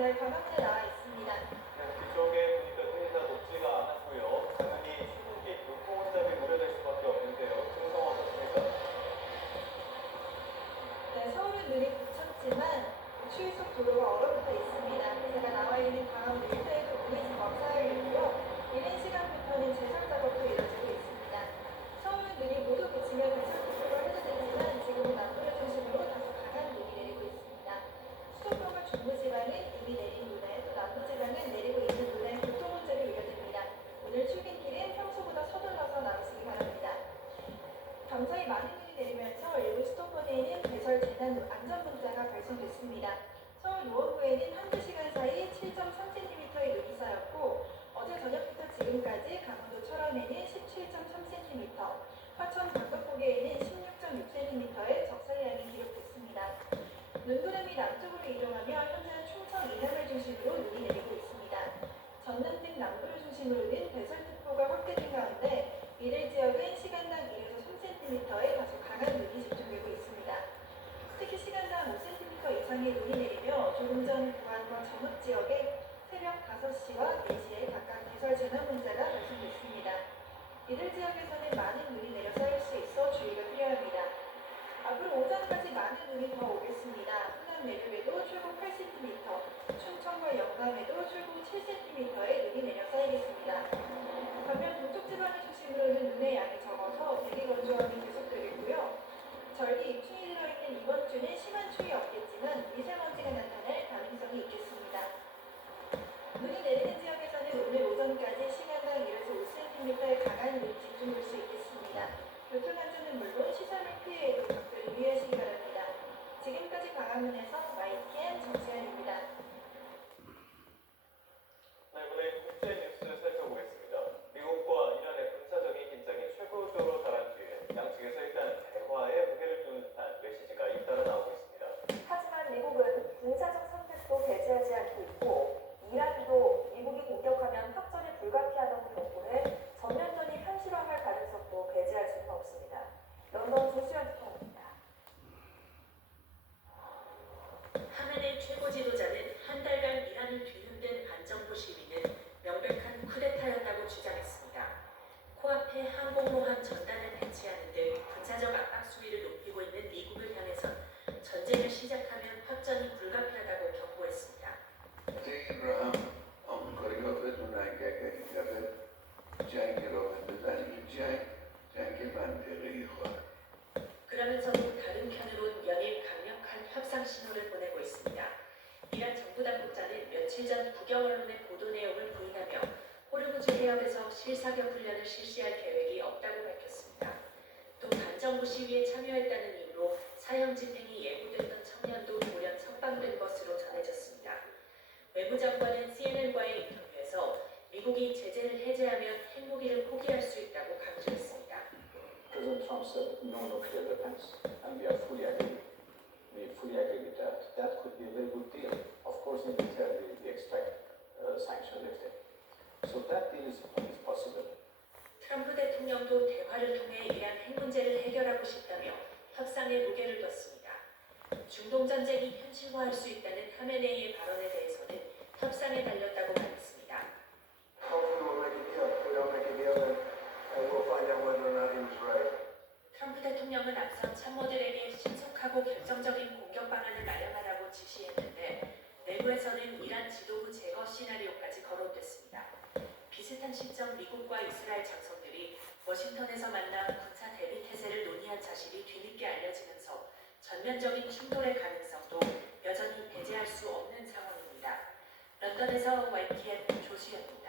네, 관광지에 나와 있습니다. 네, 뒤쪽에 보니까 눈이 다 높지가 않았고요. 당연히 수국이 교통 혼잡이 우려될 수밖에 없는데요. 증상 어떻습니까? 네, 서울은 눈이 그쳤지만 추위 속 도로가 얼어붙어 있습니다. 제가 나와 있는 강원 일대에도 눈이 제법 쌓여 있고요. 이른 시간부터는 제설 작업도 이뤄지고 있습니다. 서울은 눈이 모두 그치면 대설특보가 해제되지만 지금은 남부를 중심으로 다소 강한 눈이 내리고 있습니다. 수도권과 중부지방은 이미 내린 눈에 또 남부지방은 내리고 있는 눈에 교통 문제로 우려됩니다. 오늘 출근길은 평소보다 서둘러서 나오시기 바랍니다. 밤사이 많은 눈이 내리면서 일부 수도권에는 대설 재난 안전 문자가 발송됐습니다. 서울 노원구에는 한두 시간 사이 7.3cm의 눈이 쌓였고 어제 저녁부터 지금까지 강원도 철원에는 17.3cm, 화천 방금포계에는 16.6cm의 적설량이 기록됐습니다. 눈구름이 남쪽으로 이동하며 현재 충청 이남을 중심으로 눈이 내리고 있습니다. 전남 등 남부를 중심으로는 대설특보가 확대된 가운데 이들 지역은 시간당 1에서 3cm의 다소 강한 눈이 집중되고 있습니다. 특히 시간당 5cm 이상의 눈이 내리며 조금 전 부안과 전북 지역에 새벽 5시와 4시에 각각 대설 재난 문자가 발송됐습니다. 이들 지역에서는 많은 눈이 내려 쌓일 수 있어 주의가 필요합니다. 앞으로 오전까지 많은 눈이 더 오겠습니다. 흥남 내륙에도 최고 8cm, 춘천과 영남에도 최고 7cm의 눈이 내려 쌓이겠습니다. 반면 동쪽 지방을 중심으로는 눈의 양이 적어서 대기 건조함이 계속되겠고요. 절기 입춘이 들어있는 이번 주는 심한 추위 없겠지만 미세먼지가 나타날 가능성이 있겠습니다. 눈이 내리는 지역에서는 오늘 오전까지 시간당 1에서 5cm의 강한 눈이 집중될 수 있겠습니다. 교통안전은 물론 시설물 피해에도 각별히 유의하시기 바랍니다. 지금까지 광화문에서 YTN 정세현입니다. 네, 이번에 국제 뉴스 살펴보겠습니다. 미국과 이란의 군사적인 긴장이 최고조로 달한 뒤에 양측에서 일단 대화에 무게를 두는 듯한 메시지가 잇따라 나오고 있습니다. 하지만 미국은 군사적 선택도 배제하지 않고 있고 이란도 미국이 공격하면 확전이 불가피하다는 경고를 전면전이 현실화할 가능성도 배제할 수는 없습니다. 런던 조수연 특파원입니다. 하메네이 최고 지도자는 한 달간 이란을 뒤흔든 반정부 시위는 명백한 쿠데타였다고 주장했습니다. 코앞에 항공모함 전단을 배치하는 등 군사적 압박 수위를 높이고 있는 미국을 향해선 전쟁을 시작하면 확전이 불가피하다고 경고했습니다. 그러면서도 다른 편으론 연일 강력한 협상 신호를 보내고 있습니다. 이란 정부 당국자는 며칠 전 국영 언론의 보도 내용을 부인하며 호르무즈 해협에서 실사격 훈련을 실시할 계획이 없다고 밝혔습니다. 또 반정부 시위에 참여했다는 이유로 사형 집행이 예고됐던 청년도 돌연 석방된 것으로 전해졌습니다. 외무장관은 CNN과의 인터뷰에서 미국이 제재를 해제하면 핵무기를 포기할 수 있다고 강조했습니다. President Trump said no nuclear weapons, and we are fully agree. We fully agree with that. That could be a very good deal. Of course, in return, we expect sanction lifting. So that deal is possible. 트럼프 대통령도 대화를 통해 이란 핵 문제를 해결하고 싶다며 협상에 무게를 뒀습니다. 중동 전쟁이 현실화할 수 있다는 하메네이의 발언에 대해서는 협상에 달렸다고 말했습니다. 트럼프 대통령은 앞서 참모들에게 신속하고 결정적인 공격 방안을 마련하라고 지시했는데 내부에서는 이란 지도부 제거 시나리오까지 거론됐습니다. 비슷한 시점 미국과 이스라엘 장성들이 워싱턴에서 만나 군사 대비 태세를 논의한 사실이 뒤늦게 알려지면서 전면적인 충돌의 가능성도 여전히 배제할 수 없는 상황입니다. 런던에서 YTN 조수연입니다.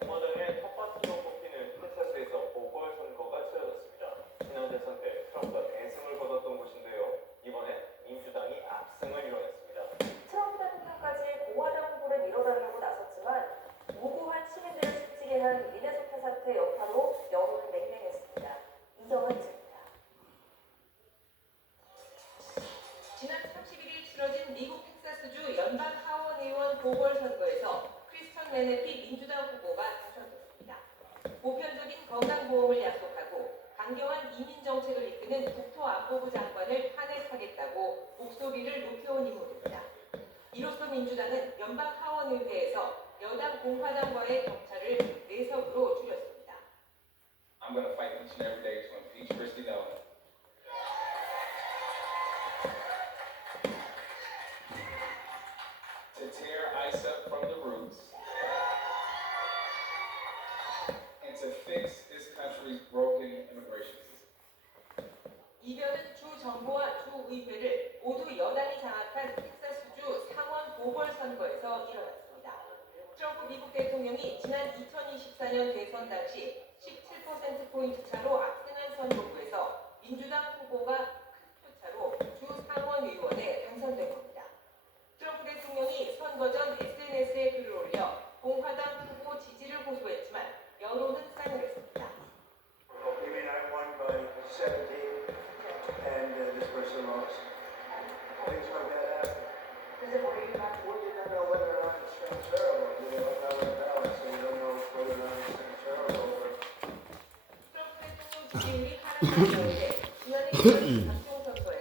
공화당의 텃밭으로 꼽히는 텍사스에서 보궐선거가 치러졌습니다. 지난 대선 때 트럼프가 대승을 거뒀던 곳인데요. 이번에 민주당이 압승을 이뤄냈습니다. 트럼프 대통령까지 공화당 후보를 밀어달라고 나섰지만 무고한 시민들을 죽지게 한 미네소타 사태 여파로 여론은 냉랭했습니다. 이정은 기자입니다. 지난 31일 치러진 미국 텍사스주 연방 하원의원 보궐선거에서 크리스천 레네피 민주당 후보가 당선됐습니다. 보편적인 건강보험을 약속하고 강경한 이민정책을 이끄는 국토안보부 장관을 탄핵하겠다고 목소리를 높여온 인물입니다. 이로써 민주당은 연방 하원의회에서 여당 공화당과의 격차를 4석으로 줄였습니다. I'm going to fight each and every day to impeach Kristi Noem. To tear ICE up from the roots. And to fix this country's broken immigration system. 이별은 주 정부와 주 의회를 모두 여당이 장악한 텍사스주 상원 보궐선거에서 일어났습니다. 트럼프 미국 대통령이 지난 2024년 대선 당시 17%포인트 차로